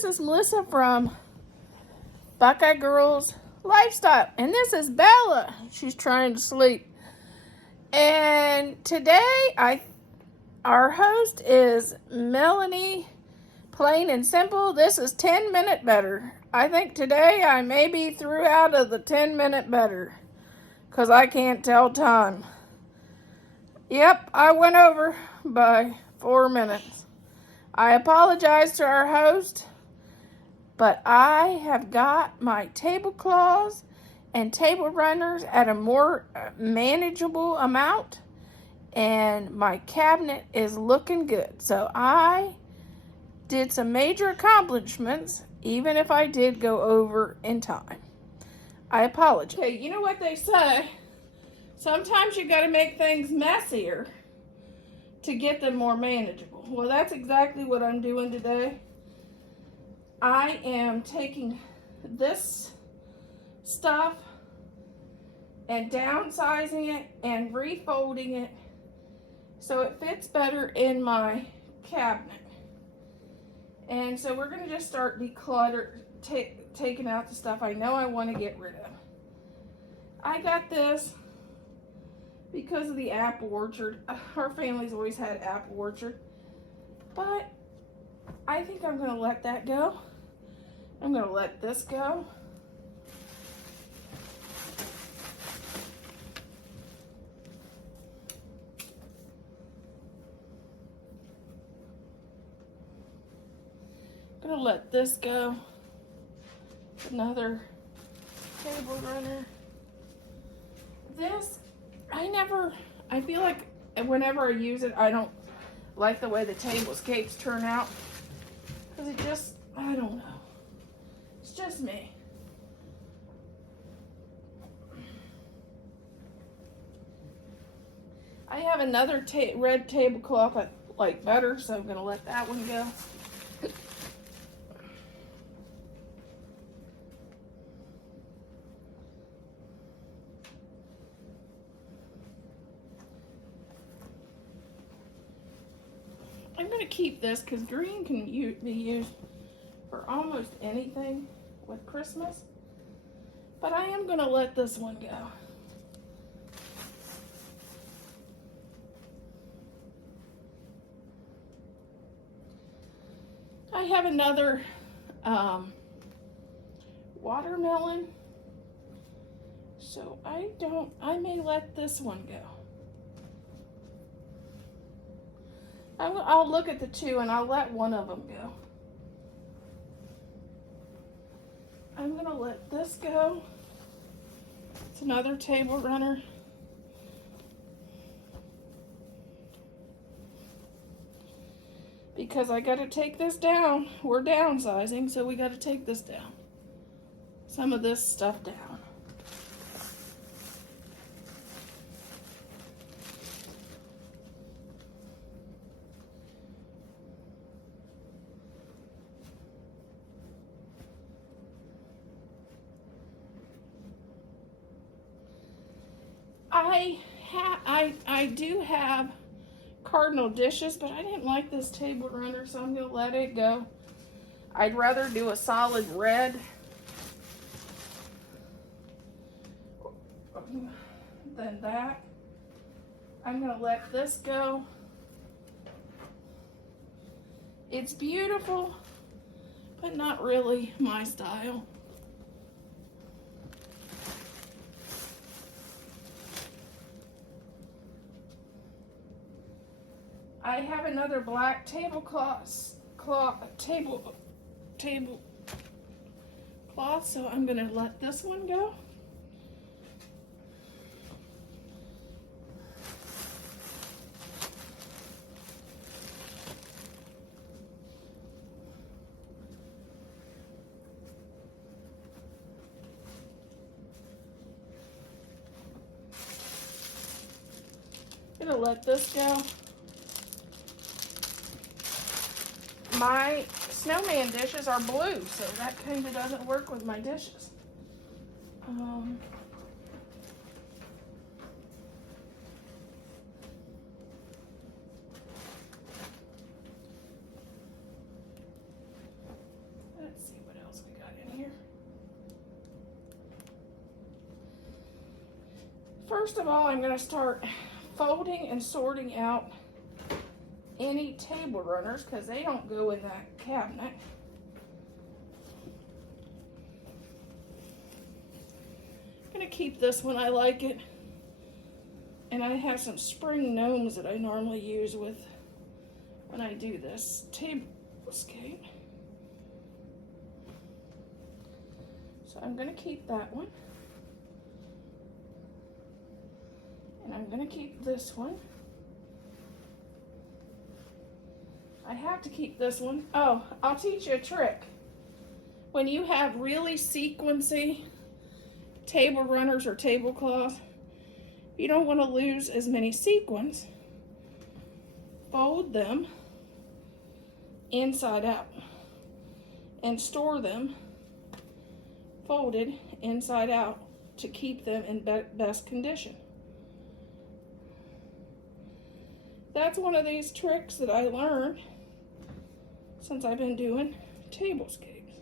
this is Melissa from Buckeye Girls Lifestyle, and this is Bella. She's trying to sleep. And today, our host is Melanie, plain and simple. This is 10-minute better. I think today I maybe threw out of the 10-minute better because I can't tell time. Yep, I went over by 4 minutes. I apologize to our host, but I have got my tablecloths and table runners at a more manageable amount, and my cabinet is looking good. So I did some major accomplishments, even if I did go over in time. I apologize. Okay, you know what they say? Sometimes you got to make things messier to get them more manageable. Well, that's exactly what I'm doing today. I am taking this stuff and downsizing it and refolding it so it fits better in my cabinet. And so we're going to just start taking out the stuff I know I want to get rid of. I got this because of the apple orchard. Our family's always had apple orchard, but I think I'm going to let that go. I'm going to let this go. I'm going to let this go. Another table runner. This, I feel like whenever I use it, I don't like the way the tablescapes turn out. Because it just, I don't know. It's just me. I have another red tablecloth I like better, so I'm going to let that one go. I'm going to keep this because green can be used for almost anything with Christmas. But I am going to let this one go. I have another watermelon. So I may let this one go. I'll look at the two and I'll let one of them go. I'm going to let this go. It's another table runner. Because I got to take this down. We're downsizing, so we got to take this down. Some of this stuff down. I do have cardinal dishes, but I didn't like this table runner, so I'm going to let it go. I'd rather do a solid red than that. I'm going to let this go. It's beautiful, but not really my style. I have another black tablecloth, so I'm going to let this one go. I'm going to let this go. My snowman dishes are blue, so that kind of doesn't work with my dishes. First of all, I'm going to start folding and sorting out any table runners because they don't go in that cabinet. I'm going to keep this one, I like it. And I have some spring gnomes that I normally use with when I do this tablescape. So I'm going to keep that one. And I'm going to keep this one. I have to keep this one. Oh, I'll teach you a trick. When you have really sequency table runners or tablecloths, you don't want to lose as many sequins. Fold them inside out and store them folded inside out to keep them in best condition. That's one of these tricks that I learned since I've been doing tablescapes.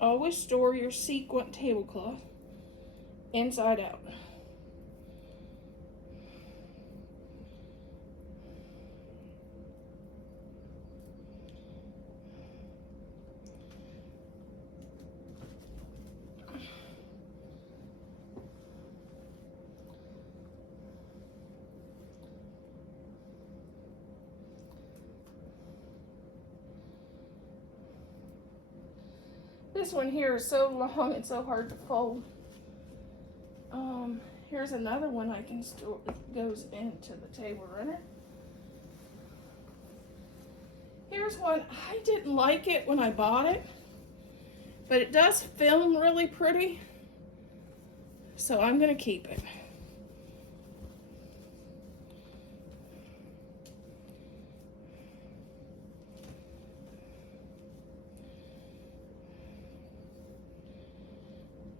Always store your sequin tablecloth inside out. This one here is so long and so hard to fold. Here's another one I can store. It goes into the table runner. Here's one. I didn't like it when I bought it, but it does film really pretty, so I'm going to keep it.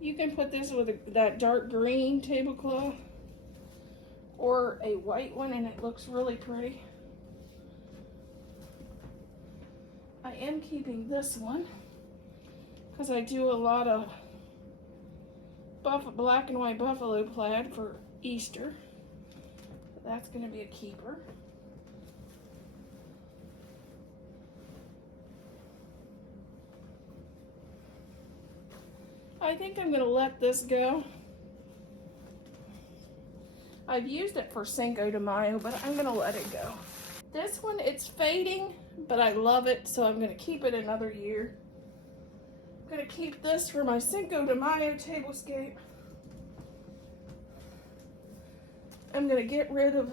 You can put this with that dark green tablecloth or a white one and it looks really pretty. I am keeping this one because I do a lot of black and white buffalo plaid for Easter. So that's going to be a keeper. I think I'm going to let this go. I've used it for Cinco de Mayo, but I'm going to let it go. This one, it's fading, but I love it, so I'm going to keep it another year. I'm going to keep this for my Cinco de Mayo tablescape. I'm going to get rid of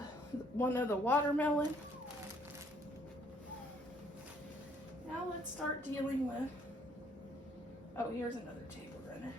one of the watermelon. Now let's start dealing with, oh, here's another table runner.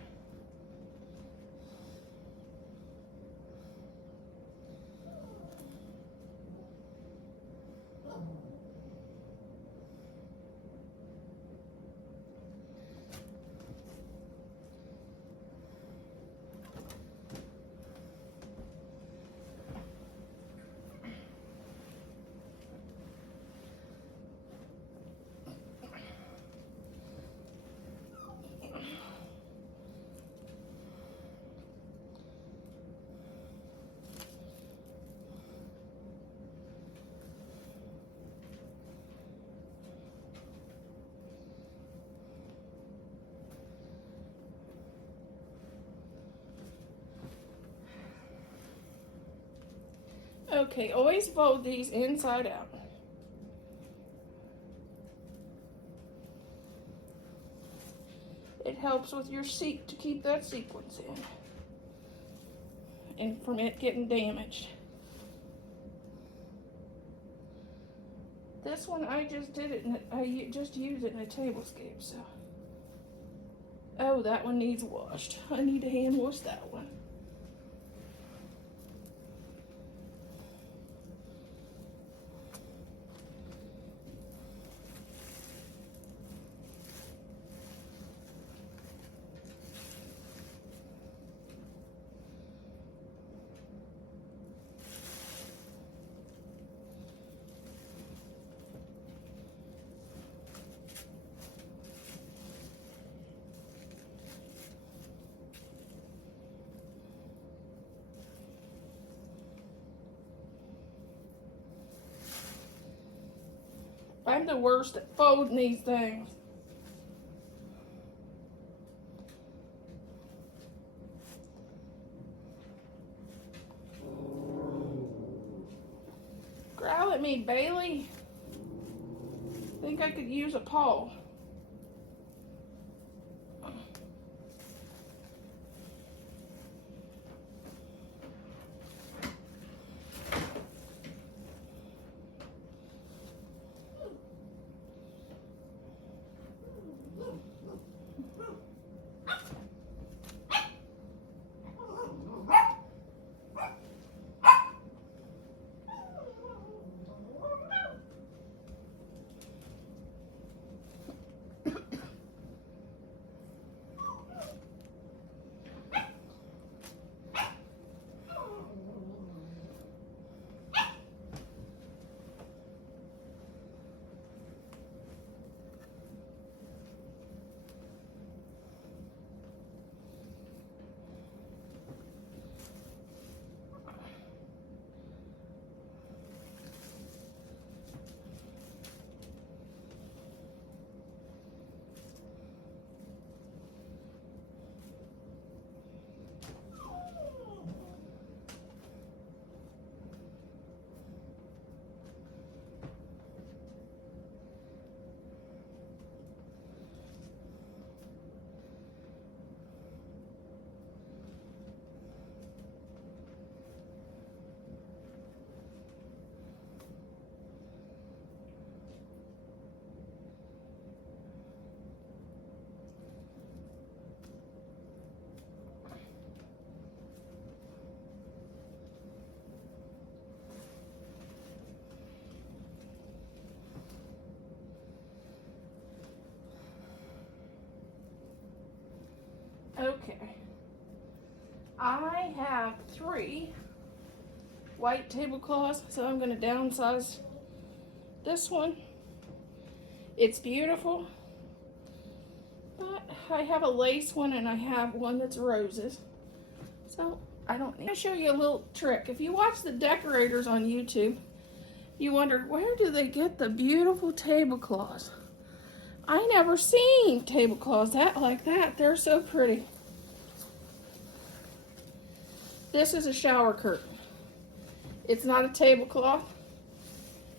Okay, always fold these inside out. It helps with your seat to keep that sequence in and from it getting damaged. This one I just did it, I just used it in a tablescape, so. Oh, that one needs washed. I need to hand wash that one. I'm the worst at folding these things. Growl at me, Bailey. Think I could use a paw. Okay, I have 3 white tablecloths, so I'm going to downsize this one. It's beautiful, but I have a lace one and I have one that's roses, so I don't need. I'm going to show you a little trick. If you watch the decorators on YouTube, you wonder, where do they get the beautiful tablecloths? I never seen tablecloths like that. They're so pretty. This is a shower curtain. It's not a tablecloth,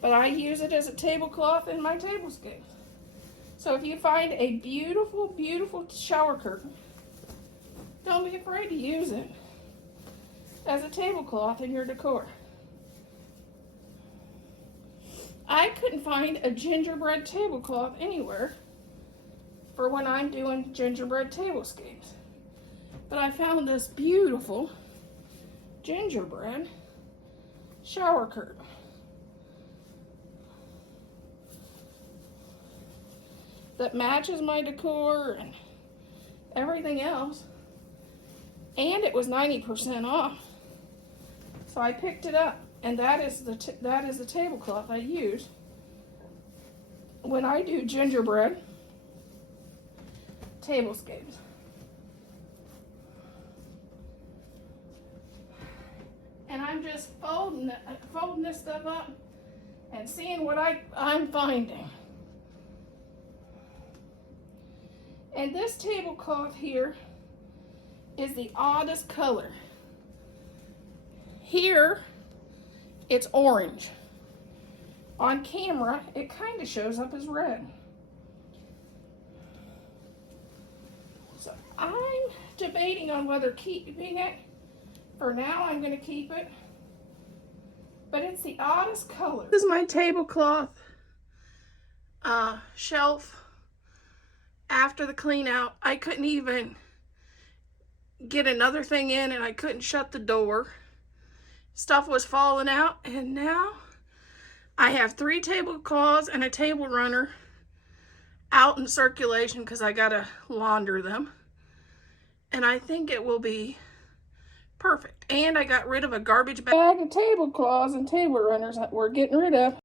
but I use it as a tablecloth in my tablescapes. So if you find a beautiful, beautiful shower curtain, don't be afraid to use it as a tablecloth in your decor. I couldn't find a gingerbread tablecloth anywhere for when I'm doing gingerbread tablescapes. But I found this beautiful gingerbread shower curtain. That matches my decor and everything else. And it was 90% off. So I picked it up. And that is the tablecloth I use when I do gingerbread tablescapes. And I'm just folding this stuff up and seeing what I'm finding. And this tablecloth here is the oddest color. Here, it's orange. On camera, it kind of shows up as red. So I'm debating on whether keeping it. For now, I'm going to keep it. But it's the oddest color. This is my tablecloth shelf. After the clean out, I couldn't even get another thing in and I couldn't shut the door. Stuff was falling out, and now I have 3 tablecloths and a table runner out in circulation because I gotta launder them. And I think it will be perfect. And I got rid of a garbage bag of tablecloths and table runners that we're getting rid of.